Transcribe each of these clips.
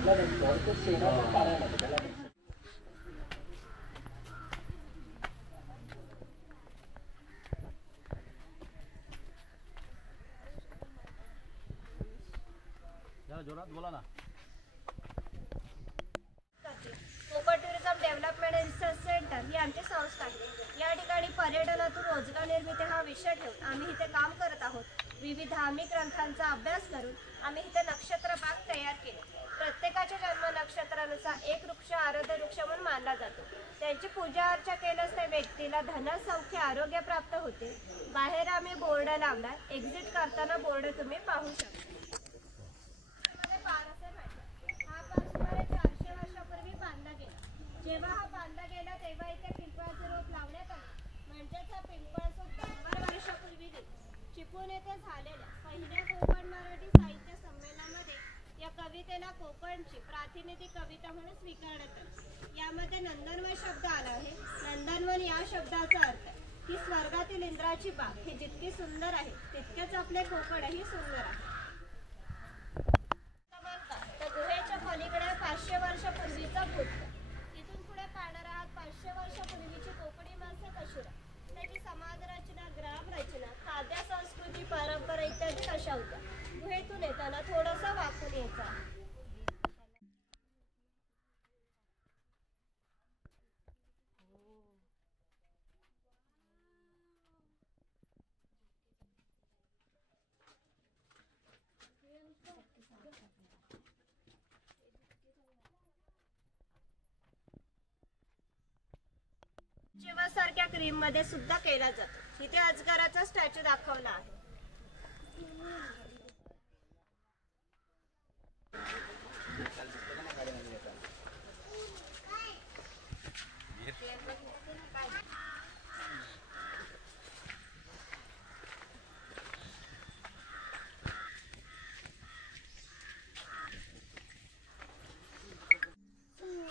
घातल्यानंतर तो शेणाच्या पाण्यामध्ये त्याला जोरात बोला ना। Konkan tourism development research centre ही आमची संस्था आहे। या ठिकाणी पर्यटनातून रोजगार निर्मिती हा विषय ठेवून आम्ही इथे काम करत आहोत। विविध धार्मिक ग्रंथांचा अभ्यास करून आम्ही इथे नक्षत्र बाग तयार केले। प्रत्येकाच्या जन्म नक्षत्रानुसार एक वृक्ष आराध्य वृक्ष म्हणून मानला जातो। त्यांची पूजा अर्चा केल्यास त्या व्यक्तीला धन सौख्य आरोग्य प्राप्त होते। बाहेर आम्ही बोर्ड लावला, एक्झिट करताना बोर्ड तुम्ही पाहू शकता। जेव्हा हा बांधला गेला तेव्हा इथे पिंपळाचे रोप लावण्यात आले। म्हणजेच हा पिंपळाचा 100 वर्षापूर्वी चिपळूण येथे झालेल्या पहिल्या कोकण मराठी साहित्य संमेलनामध्ये या कवितेला कोकणची प्रातिनिधिक कविता म्हणून स्वीकारण्यात आली। यामध्ये नंदनवन शब्द आला आहे। नंदनवन या शब्दाचा अर्थ आहे की स्वर्गातील इंद्राची बाग ही जितकी सुंदर आहे तितकेच आपले कोकणही सुंदर आहे। तर गुहेच्या पलीकडे 500 वर्षापूर्वीचा भूत, 500 वर्षापूर्वीची कोकणी माणसे कशी राहत, त्याची समाज रचना, ग्राम रचना, खाद्य संस्कृती, परंपरा इत्यादी कशा होत्या। गुहेतून येताना थोडंसं वाकून यायचं आहे। सारख्या क्रीम मध्ये सुद्धा केला जातो। इथे अजगराचा स्टॅच्यू दाखवला आहे।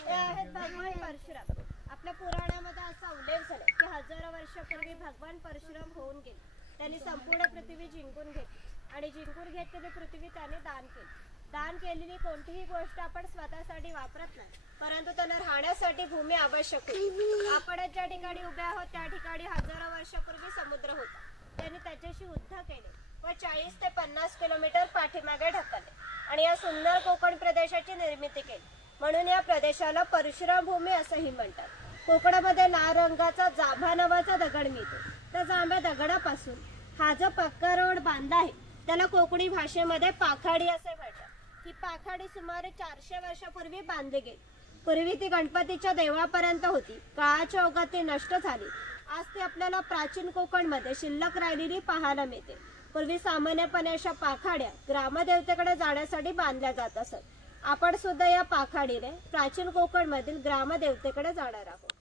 हे आहेत भगवान परशुराम। आपल्या पुराणामध्ये असा उल्लेख झाला की हजारो वर्षापूर्वी भगवान परशुराम होऊन गेले। त्यांनी संपूर्ण पृथ्वी जिंकून घेतली आणि जिंकून घेतलेली पृथ्वी त्याने दान केली। दान केलेली कोणतीही गोष्ट आपण स्वतःसाठी वापरत नाही, परंतु त्याला राहण्यासाठी भूमी आवश्यक होती। आपण ज्या ठिकाणी उभे आहोत त्या ठिकाणी हजारो वर्षापूर्वी समुद्र होता। त्यांनी त्याच्याशी युद्ध केले व 40 ते 50 किलोमीटर पाठीमागे ढकलले आणि या सुंदर कोकण प्रदेशाची निर्मिती केली। म्हणून या प्रदेशाला परशुराम भूमी असंही म्हणतात। कोकणामध्ये लाल रंगाचा जांभा नावाचा दगड मिळतो। त्या जांभ्या दगडापासून हा जो पक्का रोड बांधला आहे त्याला कोकणी भाषेमध्ये पाखाडी असे म्हणतात। ही पाखाडी सुमारे 400 वर्षापूर्वी बांधली गेली। पूर्वी ती गणपतीच्या देवळापर्यंत होती। काळाच्या ओघात ती नष्ट झाली। आज ती आपल्याला प्राचीन कोकणमध्ये शिल्लक राहिलेली पाहायला मिळते। पूर्वी सामान्यपणे अशा पाखाड्या ग्रामदेवतेकडे जाण्यासाठी बांधल्या जात असत। आपण सुद्धा या पाखाडीने प्राचीन कोकणमधील ग्रामदेवतेकडे जाणार आहोत।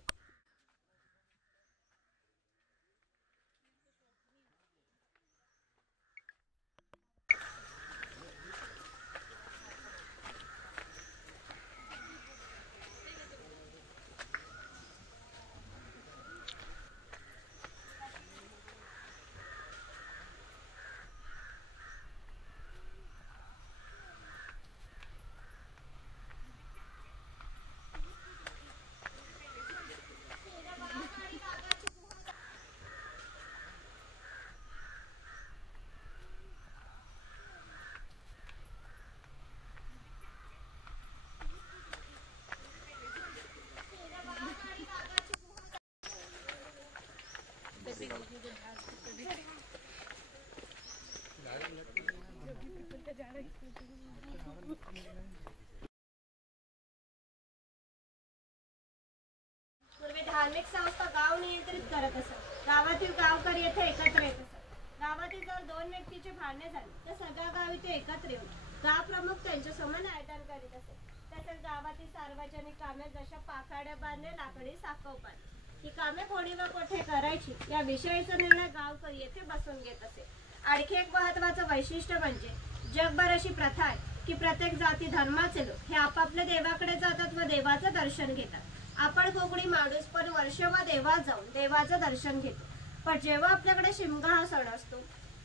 पूर्वी धार्मिक संस्था गाव नियंत्रित करत असत। गावातील गावकरी येथे एकत्र येत असत। गावातील जर 2 व्यक्तीचे भांडणे झाले तर सगळा गाव इथे एकत्र येऊन गाव प्रमुख त्यांच्या समोर आयटन करीत असे। तसेच गावातील सार्वजनिक कामे जशा पाखाड्या बांधणे, लाकडी साखव बांधणे ही कामे कोणी व कोठे करायची या विषयीचा निर्णय गावकरी येथे बसून घेत असे। आणखी एक महत्त्वाचं वैशिष्ट्य म्हणजे जगभर अशी प्रथा आहे की प्रत्येक जाती धर्माचे लोक हे आपापल्या देवाकडे जातात व देवाचं दर्शन घेतात। आपण कोकणी माणूस पण वर्षभर देवात जाऊन देवाचं दर्शन घेतो। पण जेव्हा आपल्याकडे शिमगा हा सण असतो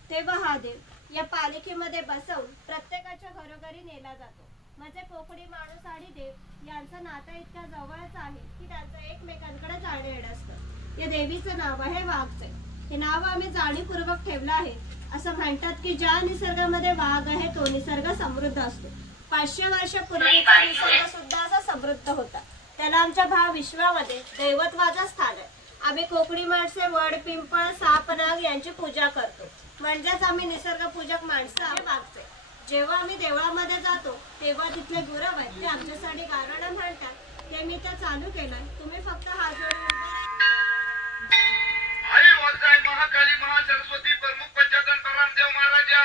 तेव्हा हा देव या पालखीमध्ये बसवून प्रत्येकाच्या घरोघरी नेला जातो। म्हणजे कोकणी माणूस आणि देव यांचं नातं इतक्या जवळच आहे की त्यांचं एकमेकांकडे जाणे येणं असतं. या देवीचं नाव आहे वाघचे. हे नाव आम्ही जाणीवपूर्वक ठेवलं आहे. असं म्हणतात की ज्या निसर्गामध्ये वाघ आहे तो निसर्ग समृद्ध असतो. 500 वर्षापूर्वीचा निसर्ग सुद्धा असा समृद्ध होता. त्याला आमच्या विश्वामध्ये दैवत्वाचं स्थान आहे. आम्ही कोकणी माणसे वड, पिंपळ, साप, नाग यांची पूजा करतो. म्हणजेच आम्ही निसर्गपूजक माणसं आम्ही वागते. जेव्हा आम्ही देवळामध्ये जातो तेव्हा तिथले गुरव आहेत ते आमच्यासाठी गाणं म्हणतात. ते मी तर चालू केलंय. तुम्ही फक्त हात जोडून महाकाली महासरस्वती प्रमुख पंचायतन परमदेव महाराजा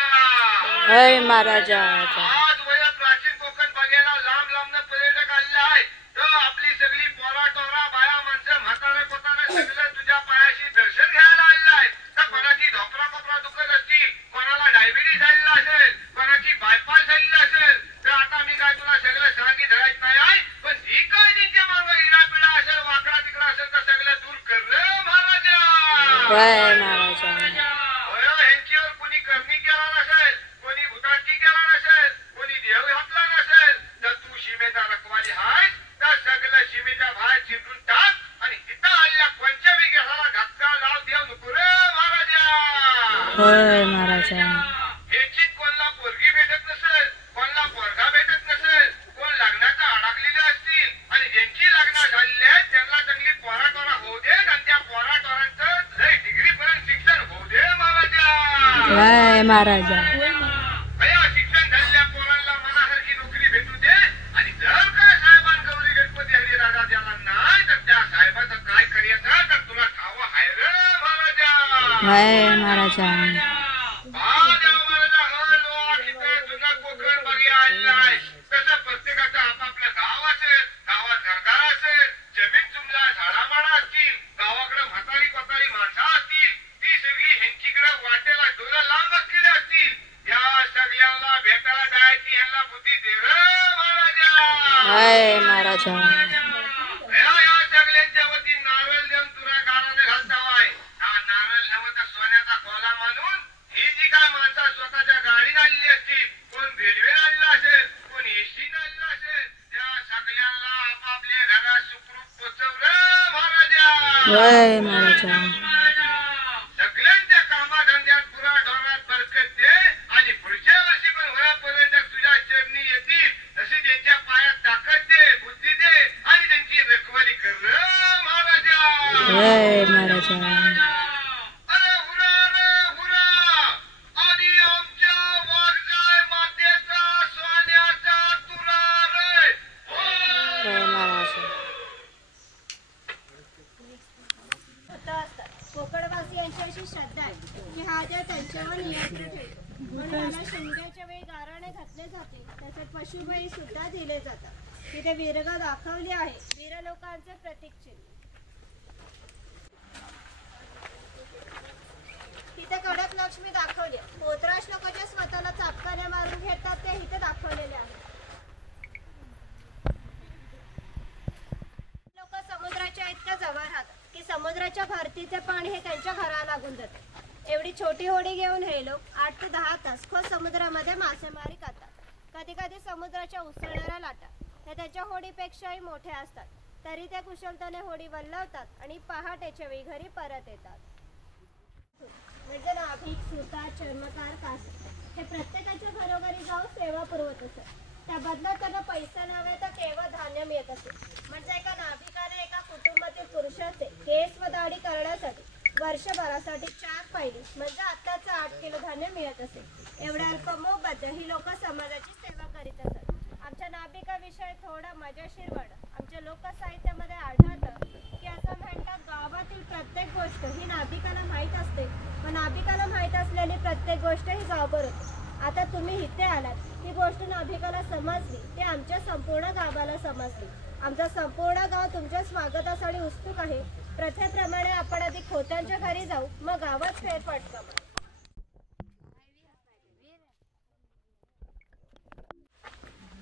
जय महाराजा. आज वया प्राचीन कोकण बघायला लांब लांबनं पर्यटक आलेले आहेत. तर आपली सगळी पोरा टोरा बाया माणसं म्हातारे कोतारे सगळं तुझ्या पायाशी दर्शन घ्यायला आलेलं आहे. तर कोणाची धोपरा कोपरा दुखत असतील, कोणाला डायबिटीस झालेला असेल, कोणाची बायपास झालेली असेल, तर आता मी काय तुला सगळं सांगित राहत नाही आहे. पण ही काय त्यांच्या मागं इडापिडा असेल, वाकडा तिकडा असेल तर सगळं दूर कर रे महाराजा. जय महाराजा. ह्यांच्यावर कोणी करणी केला नसेल, कोणी भूताटकी केला नसेल, कोणी देव घातला नसेल, तर तू सीमेचा रखवाली आहेस. तर सगळं सीमेच्या बाहेर चिरून टाक आणि तिथं आलेल्या कोणत्या विकासाला धक्का लाव देव नको रे महाराजा. जय महाराजा. ह्याची कोणला पोरगी भेटत नसेल, कोणला पोरगा भेटत नसेल, कोण लग्नाचा अडकलेले असतील आणि ज्यांची लग्न झालेली आहेत त्यांना चांगली पोराटोरा होऊ दे आणि त्या पोराटोरांचं लय डिग्री पर्यंत शिक्षण होऊ दे महाराजा. जय महाराजा. शिक्षण झालेल्या पोरांना मनासारखी नोकरी भेटू दे आणि जर काय साहेबान गौरी गणपती हरी राजा द्याला नाही तर त्या साहेबाचं काय करायचं तर तुला ठाव आहे रे महाराजा. जय महाराजा. कोकण बघी आलेलाय. कसं प्रत्येकाचं आपापलं गाव असेल, गावात घरदार असेल, जमीन जुमला झाडामाडा असतील, गावाकडे म्हातारी कोतारी माणसं असतील, ती सगळी ह्यांचीकडे वाटेला डोळं लांब बसलेले असतील. या सगळ्यांना भेटायला जायची ह्यांना बुद्धी दे रे महाराजा. जय महाराजा. या सगळ्यांच्या वतीने नारळ देऊन तुला गाळाने घालतावाय. हा नारळ नव्हता तर सोन्याचा गोला मानून ही जी काय माणसं स्वतःच्या गाडीने आलेली असतील, कोण रेल्वे आलेला असेल, कोण एसटीने आलेला असेल, त्या सगळ्यांना आपापल्या घरात सुखरूप पोचव रे महाराजा. जय महाराजा. सगळ्यांच्या कामाधंद्यात पुरा ढोरात बरकत दे आणि पुढच्या वर्षी पण होया पर्यटक तुझ्या चरणी येतील. तशी त्यांच्या पायात ताकद दे, बुद्धी दे आणि त्यांची रखवाली कर रे महाराजा. जय महाराजा. अरे हुरा रे हुरा. आणि आमच्या वाघजाय मातेचा सोन्याचा तुरा रे. जय महाराजा. असतात. कोकणवासियांची अशी श्रद्धा आहे की हा देव त्यांच्यावर नियंत्रण ठेवतो. म्हणून याला शिमग्याच्या वेळी गाराणे घातले जाते. तसेच पशुबळी सुद्धा दिले जातात. तिथे वीरगा दाखवली आहे. वीर लोकांचे प्रतीक चिन्ह. तिथे कडक लक्ष्मी दाखवली. पोतराश लोक जे स्वतःला चापकाने मारून घेतात ते इथे दाखवलेले आहे. लोक समुद्राच्या इतक्या जवळ राहतात की समुद्राच्या भरतीचे पाणी हे त्यांच्या घराला लागून जाते. एवढी छोटी होडी घेऊन हे लोक 8 ते 10 तास खोल समुद्रामध्ये मासेमारी करतात. कधी कधी समुद्राच्या उसळणाऱ्या लाटा हे त्यांच्या होडीपेक्षाही मोठ्या असतात. तरी ते कुशलतेने होडी वल्लवतात आणि पहाटेच्या वेळी घरी परत येतात. म्हणजे नाभिक, सुतार, चर्मकार, कास हे प्रत्येकाच्या घरोघरी जाऊन सेवा पुरवत असत. त्या बदल्यात त्यांना पैसा नव्हे तर केवळ धान्य मिळत असे. म्हणजे एका नाभिकाने एका कुटुंबातील पुरुषाचे केस व दाढी करण्यासाठी वर्षभरासाठी 4 पायली म्हणजे आत्ताचं 8 किलो धान्य मिळत असे. एवढ्या अल्प मोबदल्यात ही लोक समाजाची सेवा करीत असत. आमच्या नाभिकाविषयी थोडं मजेशीर वर्ण आमच्या लोकसाहित्यामध्ये आढळतं की असं म्हणतात गावातील प्रत्येक गोष्ट ही नाभिकाला माहीत असते व नाभिकाला माहीत असलेली प्रत्येक गोष्ट ही गावभर होते. आता तुम्ही इथे आलात, ही गोष्ट नाभिकाला समजली, ते आमच्या संपूर्ण गावाला समजली. आमचं संपूर्ण गाव तुमच्या स्वागतासाठी उत्सुक आहे. प्रथेप्रमाणे आपण आधी खोत्यांच्या घरी जाऊ, मग गावात फेरफटका.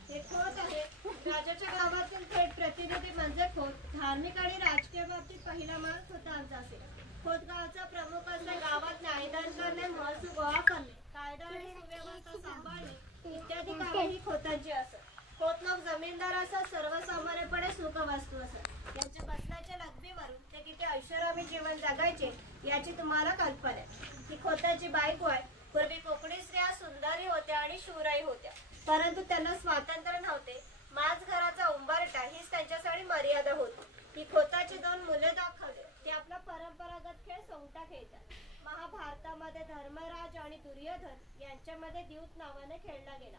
हे खोत आहे. राजाच्या गावातील थेट प्रतिनिधी म्हणजे खोत. धार्मिक आणि राजकीय बाबतीत पहिला माणूस होता आमचा असेल. खोत गावचा प्रमुख असणे, गावात न्यायदान करणे, महसूल गोळा करणे, कायदा आणि सुव्यवस्था सांभाळणे इत्यादी कामे ही खोतांची असत. खोत लोक जमीनदार असत, सर्वसामान्यपणे सुखवस्तू असत. यांच्या बसण्याच्या लग्बीवरून ते किती ऐषारामी जीवन जगायचे याची तुम्हाला कल्पना आहे. ही खोताची बायको आहे. पूर्वी कोकणी स्त्रिया सुंदरही होत्या आणि शूरही होत्या, परंतु त्यांना स्वातंत्र्य नव्हते. माझ घराचा उंबरठा हीच त्यांच्यासाठी मर्यादा होती. ही खोताची 2 मुले दाखवले. ते आपला परंपरागत खेळ सोंगटा खेळतात. महाभारतामध्ये धर्मराज आणि दुर्योधन यांच्यामध्ये द्यूत नावाने खेळला गेला.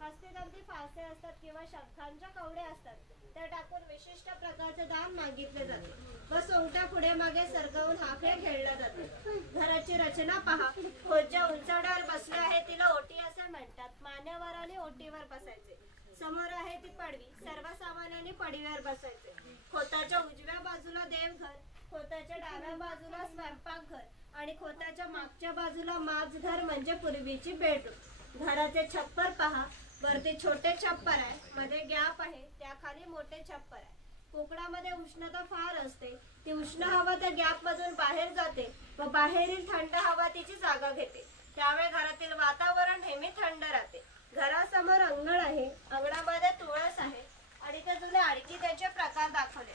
हस्तिदंती फासे असतात किंवा शंखांच्या कवडे असतात, त्या टाकून विशिष्ट प्रकारचे दान मागितले जाते व सोंगटा पुढे मागे सरकवून हा खेळ खेळला जातो. घराची रचना पहा. खोत ज्या उंचाड्यावर बसले आहे तिला ओटी असे म्हणतात. मान्यवराने ओटीवर बसायचे. समोर आहे ती पडवी. सर्वसामान्यांनी पडवीवर बसायचे. खोताच्या उजव्या बाजूला देवघर, खोताच्या डाव्या बाजूला स्वयंपाकघर आणि खोताच्या मागच्या बाजूला माझघर म्हणजे पूर्वीची बेडरूम. घराचे छप्पर पहा. वरती छोटे छप्पर आहे, मध्ये गॅप आहे, त्याखाली मोठे छप्पर आहे. कोकणामध्ये उष्णता फार असते. ती उष्ण हवा त्या गॅप मधून बाहेर जाते व बाहेरील थंड हवा तिची जागा घेते. त्यामुळे घरातील वातावरण नेहमी थंड राहते. घरासमोर अंगण आहे. अंगणामध्ये तुळस आहे आणि ते जुने आणखी त्यांचे प्रकार दाखवले.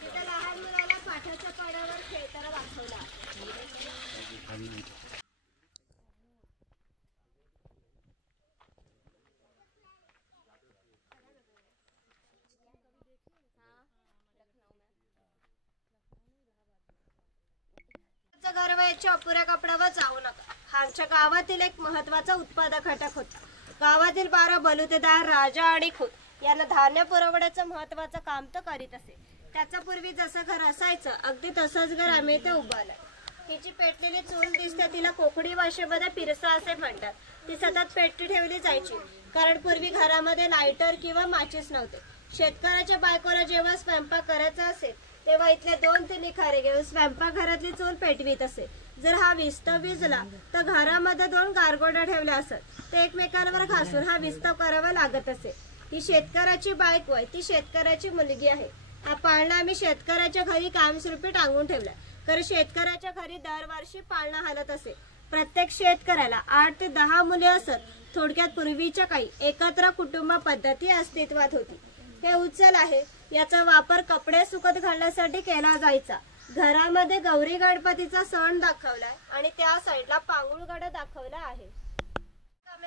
तिथे लहान मुलाला पाठाच्या पाण्यावर खेळताना दाखवला. गर्व याच्या अपुऱ्या कपड्यावर जाऊ नका. हा आमच्या गावातील एक महत्वाचा उत्पादक घटक होता. गावातील 12 बलुतेदार, राजा आणि खूत यांना धान्य पुरवण्याचं महत्वाचं काम तर करीत असे. त्याच्या पूर्वी जसं घर असायचं अगदी तसंच घर आम्ही इथे उभारलं. तिची पेटलेली चूल दिसते. तिला कोकणी भाषेमध्ये पिरसा असे म्हणतात. ती सतत पेटती ठेवली जायची, कारण पूर्वी घरामध्ये लायटर किंवा माचीस नव्हते. शेतकऱ्याच्या बायकोला जेव्हा स्वयंपाक करायचा असेल तेव्हा इथले 2 ते निखारे घेऊन स्वयंपाकघरातली चूल पेटवीत असे. जर हा विस्तव विजला तर घरामध्ये 2 गारगोड्या ठेवल्या असत. ते एकमेकांवर घासून हा विस्तव करावा लागत असे. ही शेतकऱ्याची बायको आहे. ती शेतकऱ्याची मुलगी आहे. हा पाळणा आम्ही शेतकऱ्याच्या घरी कायमस्वरूपी टांगून ठेवला, कारण शेतकऱ्याच्या घरी दरवर्षी पाळणा हलत असे. प्रत्येक शेतकऱ्याला 8 ते 10 मुले असत. थोडक्यात पूर्वीच्या काही एकत्र कुटुंब पद्धती अस्तित्वात होती. हे उचल आहे. याचा वापर कपडे सुकत घालण्यासाठी केला जायचा. घरामध्ये गौरी गणपतीचा सण दाखवलाय आणि त्या साईडला पांगुळगड दाखवला आहे.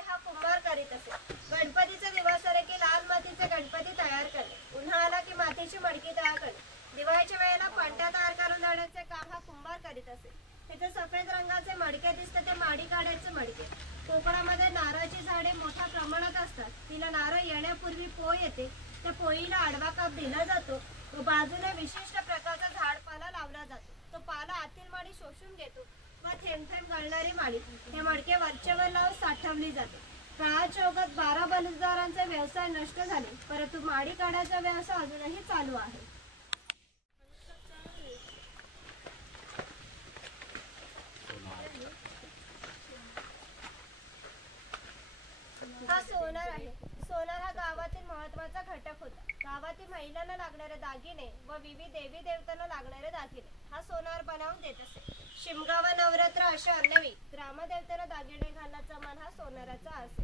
हा कुंभार करीत असे. गणपतीचा दिवस आले की लाल मातीचे गणपती तयार करणे, उन्हाळा की मातीची मडकी तयार करणे, दिवाळीच्या वेळेला पांट्या तयार करून जाण्याचे काम हा कुंभार करीत असे. तिथे सफेद रंगाचे मडके दिसते, ते माडी काढायचे मडके. कोकणामध्ये नारळाची झाडे मोठ्या प्रमाणात असतात. तिला नारळ येण्यापूर्वी पोळ येते. त्या पोळीला आडवा काप दिला जातो व बाजूने विशिष्ट प्रकारचा झाडपाला लावला जातो. तो पाला आतील माडी शोषून घेतो व थेंब थेंब गळणारी माडी हे मडके वरचेवर लावून साठवली जाते. काळाच्या ओघात 12 बलुतेदारांचे व्यवसाय नष्ट झाले, परंतु माडी काढायचा व्यवसाय अजूनही चालू आहे. हा सोनार आहे. सोनार हा गावातील महत्वाचा घटक होता. गावातील महिलांना लागणारे दागिने व विविध देवी देवतांना लागणारे दागिने हा सोनार बनवून देत असे. शिमगा व नवरात्र अशा अन्यवी ग्रामदेवतांना दागिने घालण्याचा मान हा सोनाराचा असे.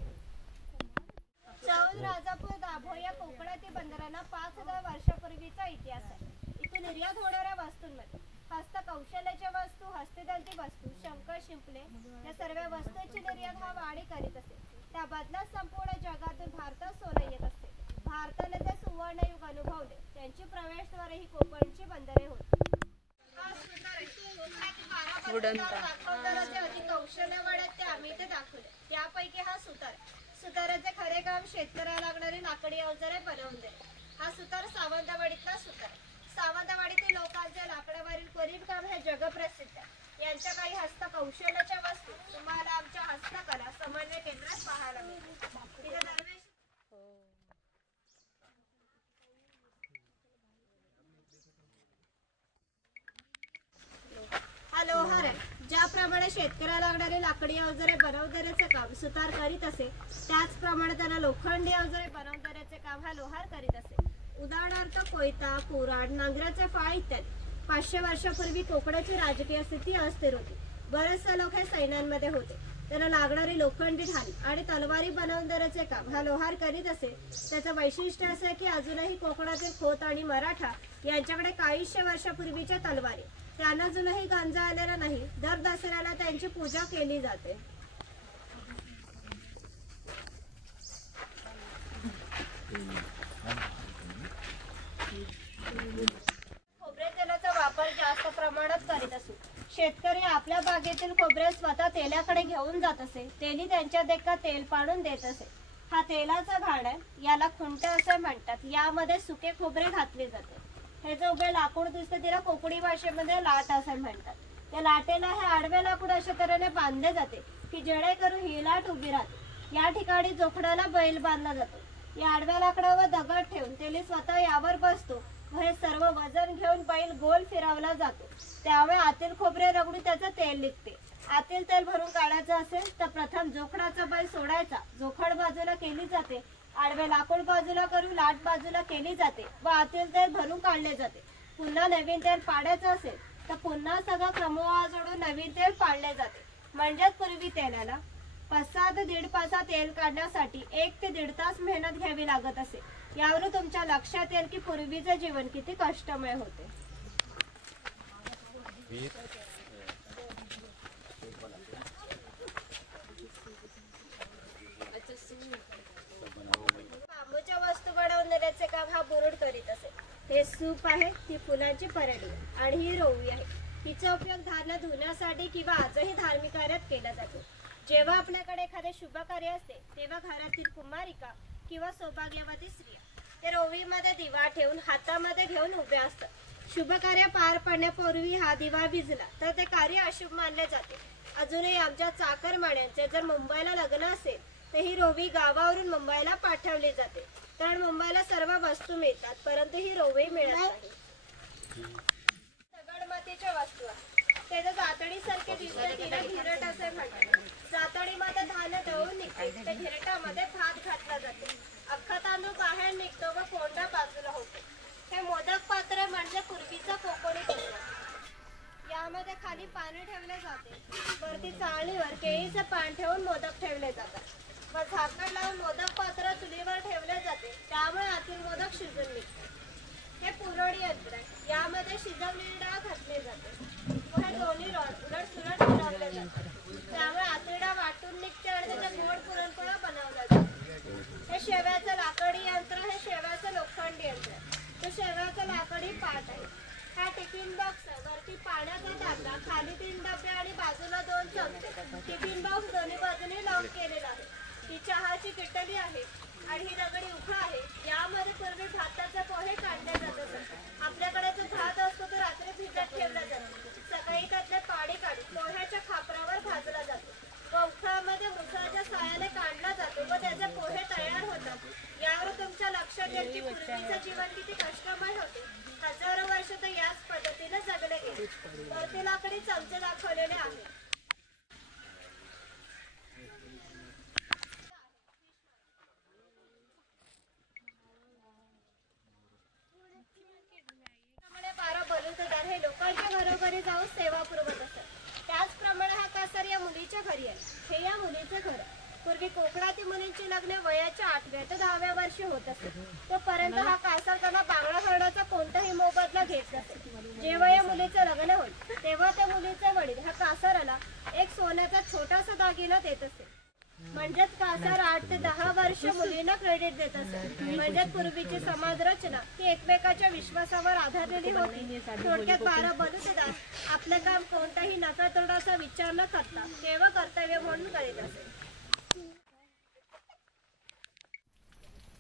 चौल, राजापूर, दाभोळ या कोकणातील बंदरांना 5000 वर्षापूर्वीचा इतिहास आहे. इथे निर्यात होणाऱ्या वस्तूंमध्ये हस्तकौशल्याच्या वस्तू, हस्तदंती वस्तू, शंख, शिंपले या सर्व वस्तूंची निर्यात हा वाडी करीत असे. त्या बदल्यात संपूर्ण जगातून भारतात सोने येत असते. भारताने ते सुवर्णयुग अनुभवले. त्यांची प्रवेशद्वारे ही कोकणची बंदरे होती. अति कौशल्यवान ते आम्ही ते दाखवले. त्यापैकी हा सुतार. सुताराचे खरे काम शेतकऱ्याला लागणारी लाकडी अवजारे बनवून देणे. हा सुतार सावंतवाडीतला सुतार. सावंतवाडीतील लोकांचे लाकडावरील कोरीव काम हे जगप्रसिद्ध आहे. यांच्या काही हस्तकौशल्याच्या वस्तू तुम्हाला आमच्या हस्तकला समन्वय केंद्रात पाहायला मिळतील. हा लोहार आहे. ज्याप्रमाणे शेतकऱ्याला लागणारे लाकडी अवजारे बनवून देण्याचे काम सुतार करीत असे, त्याचप्रमाणे त्याला लोखंडी अवजारे बनवून देण्याचे काम हा लोहार करीत असे. उदाहरणार्थ कोयता, कुऱ्हाड, नांगराचे फाळ इत्यादी. 500 वर्षापूर्वी कोकणाची राजकीय स्थिती अस्थिर होती. बरेचसे लोक हे सैन्यांमध्ये होते. त्यांना लागणारी लोखंडी ढाल आणि तलवारी बनवून देण्याचे काम हा लोहार करीत असे. त्याचं वैशिष्ट्य असे की अजूनही कोकणातील खोत आणि मराठा यांच्याकडे काहीशे वर्षापूर्वीच्या तलवारी, त्यांना अजूनही गंजा आलेला नाही. दर दसऱ्याला त्यांची पूजा केली जाते. खोबरे तेलाचा वापर जास्त प्रमाणात करीत असू. शेतकरी आपल्या बागेतील खोबरे स्वतः तेलाकडे घेऊन जात असे. तेली त्यांच्या देखत तेल पाडून देत असे. हा तेलाचा घाण आहे. याला खुंट असे म्हणतात. यामध्ये सुके खोबरे घातले जाते. हे जे उभे लाकूड दिसते तिला कोकणी भाषेमध्ये लाट असे म्हणतात. त्या लाटेला हे आडवे लाकूड अशा तऱ्हेने बांधले जाते की जेणेकरून ही लाट उभी राहते. या ठिकाणी जोखडाला बैल बांधला जातो. या आडव्या लाकडावर दगड ठेवून तेली स्वतः यावर बसतो व हे सर्व वजन घेऊन बैल गोल फिरवला जातो. त्यामुळे आतील खोबरे रगडून त्याचं तेल निघते. आतील तेल भरून काढायचं असेल तर प्रथम जोखडाचा बैल सोडायचा. जोखड बाजूला केली जाते. आडवे लाकूड बाजूला करून लाट बाजूला केली जाते व आतील तेल भरून काढले जाते. पुन्हा नवीन तेल पाडायचं असेल तर पुन्हा सगळं क्रमवार जोडून नवीन तेल पाडले जाते. म्हणजेच पूर्वी तेलाला 5 ते 1.5 पासा तेल काढण्यासाठी 1 ते 1.5 तास मेहनत घ्यावी लागत असे. यावरून तुमच्या लक्षात येईल की पूर्वीचे जीवन किती कष्टमय होते. बांबूच्या वस्तू बनवून देण्याचे काम हा बुरुड करीत असे. हे सूप आहे, ती फुलांची परडी आणि ही रोवी आहे. हिचा उपयोग धान्य धुण्यासाठी किंवा आजही धार्मिक कार्यात केला जातो. जेव्हा आपल्याकडे एखादे शुभ कार्य असते तेव्हा घरातील कुमारिका किंवा सौभाग्यवती स्त्रिया ते रोवीमध्ये दिवा ठेवून हातामध्ये घेऊन उभ्या असतात. शुभ कार्य पार पडण्यापूर्वी हा दिवा भिजला तर ते कार्य अशुभ मानले जाते. अजूनही आमच्या चाकरमान्यांचे जर मुंबईला लग्न असेल तर ही रोवी गावावरून मुंबईला पाठवली जाते. कारण मुंबईला सर्व वस्तू मिळतात परंतु ही रोवी मिळत नाही. दगडमातीच्या वस्तू त्याच्या जातडीसारखे दिसते तिला घिरट असे म्हणतात. जातडीमध्ये धान्य दळून निघते. त्या घिरटामध्ये भात घातला जातो. अख्खा तांदूळ बाहेर निघतो व कोंडा बाजूला होतो. हे मोदक पात्र म्हणजे पूर्वीचा कोकणी पात्र. यामध्ये खाली पाणी ठेवले जाते. वरती चाळणीवर केळीचं पान ठेवून मोदक ठेवले जातात व झाकण लावून मोदक पात्र चुलीवर ठेवले जाते. त्यामुळे आतील मोदक शिजून निघते. हे पुरवणी यंत्र आहे. यामध्ये शिजवलेली डाळ घातली जाते व हे दोन्ही रॉड उलट सुलट फिरवले जातात. त्यामुळे आतील डाळ वाटून निघते आणि त्याच्या गोड पुरणपोळ्या बनवल्या जातात. हे शेव्याचं लाकडी यंत्र हे शेव्याचं लोखंडी यंत्र आहे. तो शेव्याचा लाकडी पाट आहे. हा टिफिन बॉक्स आहे. वरती पाण्याचा टाका, खाली 3 डबे आणि बाजूला 2 चमचे. टिफिन बॉक्स दोन्ही बाजूने लॉक केलेला आहे. ही चहाची किटली आहे आणि ही दगडी उखळा आहे. यामध्ये पूर्वी भाताचे पोहे काढले जात असत. आपल्याकडे जो भात असतो तो रात्री भिजत ठेवला जातो. सकाळी त्यातले पाणी काढून पोह्याच्या खापरावर भाजला जातो व उखळामध्ये मुसळाच्या साहाय्याने काढला जातो व त्याचे पोहे तयार होतात. यावर तुमच्या लक्षात येईल की पूर्वीचं जीवन किती कष्टमय होते. हजारो वर्ष तर याच पद्धतीने जगले गेले. वरती लाकडी चमचे दाखवलेले आहेत. हे लोकांच्या घरोघरी जाऊन सेवा पुरवत असत. त्याचप्रमाणे हा कासार या मुलीच्या घरी आहे. हे या मुलीचं घर आहे. पूर्वी कोकणातील मुलींची लग्न वयाच्या 8व्या ते 10व्या वर्षी होत असत. तोपर्यंत हा कासार त्यांना बांगडा करण्याचा कोणताही मोबदला घेत नसे. जेव्हा या मुलीचं लग्न होईल तेव्हा त्या मुलीचे वडील ह्या कासाराला एक सोन्याचा छोटासा दागिना देत असे. म्हणजेच कासार 8 ते 10 वर्ष मुलींना क्रेडिट देत असत. म्हणजे पूर्वीची समाज रचना ही एकमेकाच्या विश्वासावर आधारलेली होती. थोडक्यात 12 बलुतेदार आपलं काम कोणताही नफा तोटाचा विचार न करता केवळ कर्तव्य म्हणून करीत असे.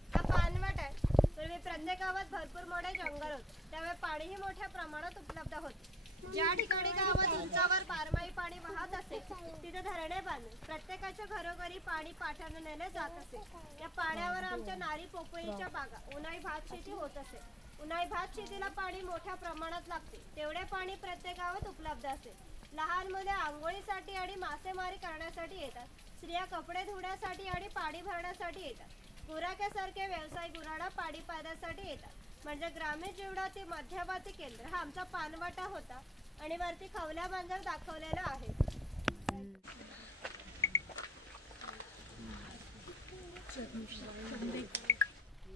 हा पानवट आहे. पूर्वी प्रत्येक गावात भरपूर मोठे जंगल होते. त्यामुळे पाणीही मोठ्या प्रमाणात उपलब्ध होते. ज्या ठिकाणी गावात उंचावर बारमाही पाणी वाहत असे तिथे धरणे बांधून प्रत्येकाच्या घरोघरी पाणी पाठवून नेले जात असे. या पाण्यावर आमच्या नारी पोपळीच्या बागा उन्हाळी भात शेती होत असे. उन्हाळी भात शेतीला पाणी मोठ्या प्रमाणात लागते. तेवढे पाणी प्रत्येक गावात उपलब्ध असे. लहान मुले आंघोळीसाठी आणि मासेमारी करण्यासाठी येतात. स्त्रिया कपडे धुण्यासाठी आणि पाणी भरण्यासाठी येतात. गुराख्यासारखे व्यवसाय गुराढा पाणी पाण्यासाठी येतात. म्हणजे ग्रामीण जीवनातील मध्यवर्ती केंद्र हा आमचा पानवाटा होता आणि वरती खवल्या बंदर दाखवलेला आहे.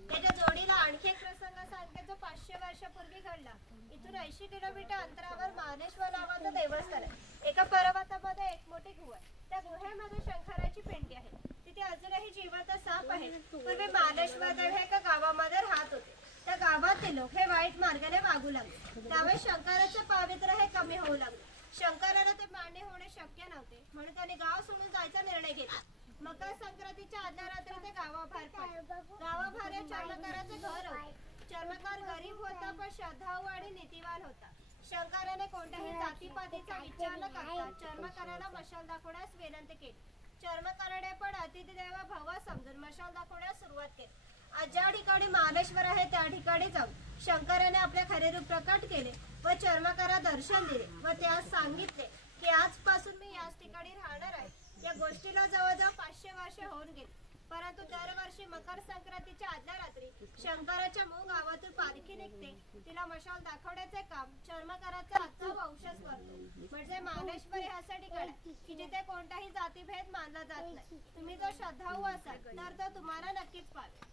त्याच्या जोडीला आणखी एक प्रसंग सांगते जो 500 वर्षापूर्वी घडला. इथून 80 किलोमीटर अंतरावर मानेश्वर नावाचं देवस्थान आहे. एका पर्वतामध्ये एक मोठी गुहा आहे. त्या गुहेमध्ये शंकराची पिंडी आहे. तिथे अजूनही जिवंत साप आहे. पूर्वी मानेश्वर देव हे एका गावामध्ये राहत होते. त्या गावातील लोक हे वाईट मार्गाने वागू लागले. त्यावेळी शंकराचे पावित्र्य हे कमी होऊ लागले. शंकराला ते मान्य होणे शक्य नव्हते म्हणून त्याने गाव सोडून जायचा निर्णय घेतला. मकर संक्रांतीच्या आदल्या रात्री ते गावाबाहेर पडले. गावाबाहेर चर्मकाराचे घर होते. चर्मकार गरीब होता पण श्रद्धाळू आणि नीतिवान होता. शंकराने कोणत्याही जातीपातीचा विचार न करता चर्मकाराला मशाल दाखवण्यास विनंती केली. चर्मकाराने पण अतिथी देवा भव समजून मशाल दाखवण्यास सुरुवात केली. आज ज्या ठिकाणी मानेश्वर आहे त्या ठिकाणी जाऊन शंकराने आपले खरे रूप प्रकट केले व चर्मकारा दर्शन दिले व त्यास सांगितले की आजपासून मी याच ठिकाणी राहणार आहे. या गोष्टीला जवळजवळ 500 वर्षे होऊन गेली. परंतु दरवर्षी मकर संक्रांतीच्या आदल्या रात्री शंकराच्या मूळ गावातून पालखी निघते. तिला मशाल दाखवण्याचे काम चर्मकाराचा आजचा वंशज करतो. म्हणजे मानेश्वर हे असं ठिकाण आहे की जिथे कोणताही जातीभेद मानला जात नाही. तुम्ही जर श्रद्धाळू असाल तर तो तुम्हाला नक्कीच पावेल.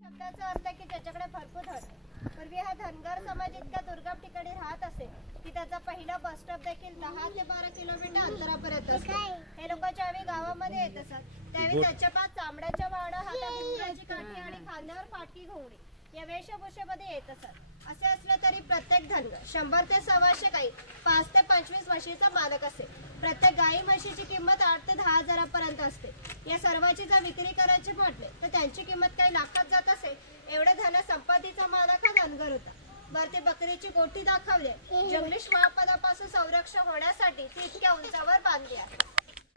शब्दाचा अर्थ आहे की ज्याच्याकडे भरपूर धन आहे. पूर्वी हा धनगर समाज इतक्या दुर्गम ठिकाणी राहत असे की त्याचा पहिला बस स्टॉप देखील 10 ते 12 किलोमीटर अंतरापर्यंत असतो. हे लोक ज्यावेळी गावामध्ये येत असत त्यावेळी त्याच्या पाच चामड्याच्या वाडा, हातात इंद्राची काठी आणि खांद्यावर फाटकी घोंगडी या वेशभूषेमध्ये येत असत. असे असलं तरी प्रत्येक धनगर 100 ते 125 गाई, 5 ते 25 म्हशीचा मालक असे. प्रत्येक गाई म्हशीची किंमत 8 ते 10 हजारापर्यंत असते. या सर्वांची जर विक्री करायची म्हटले तर त्यांची किंमत काही लाखात जात असे. एवढे धन संपत्तीचा मालक हा धनगर होता. वरती बकरीची गोठी दाखवली. जंगली श्वापदापासून संरक्षण होण्यासाठी ती इतक्या उंचावर बांधली आहे.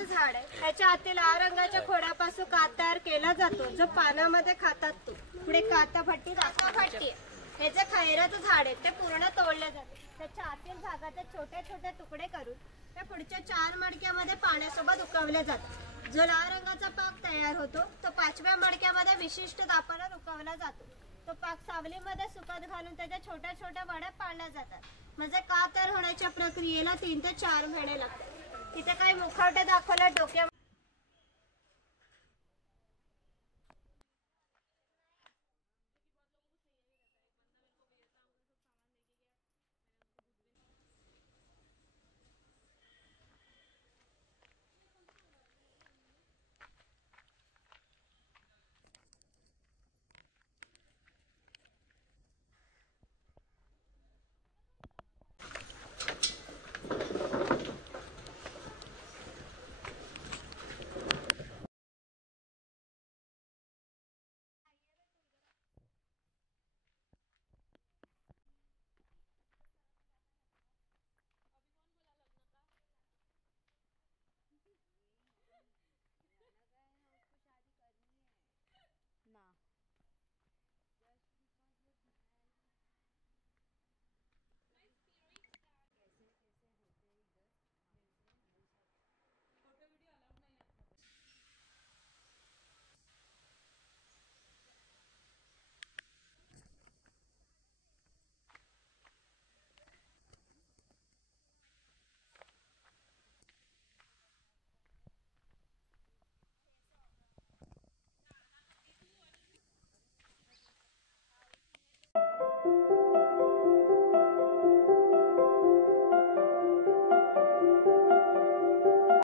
झाड आहे त्याच्या आतील लाल रंगाच्या खोडापासून कात तयार केला जातो जो पानामध्ये खातात. तो पुढे काताफट्टी आहे. हे जे खैराचं झाड आहे ते पूर्ण तोडले जाते. त्याच्या आतील भागाचे छोटे छोटे तुकडे करून त्या पुढच्या 4 मडक्यामध्ये पाण्यासोबत उकळवले जातात. जो लाल रंगाचा पाक तयार होतो तो 5व्या मडक्यामध्ये विशिष्ट तापमानावर उकळवला जातो. तो पाक सावलीमध्ये सुकत घालून त्याच्या छोट्या छोट्या वड्या पाडल्या जातात. म्हणजे कात तयार होण्याच्या प्रक्रियेला 3 ते 4 महिने लागतात. तिथे काही मुखवटे दाखवले डोक्यामध्ये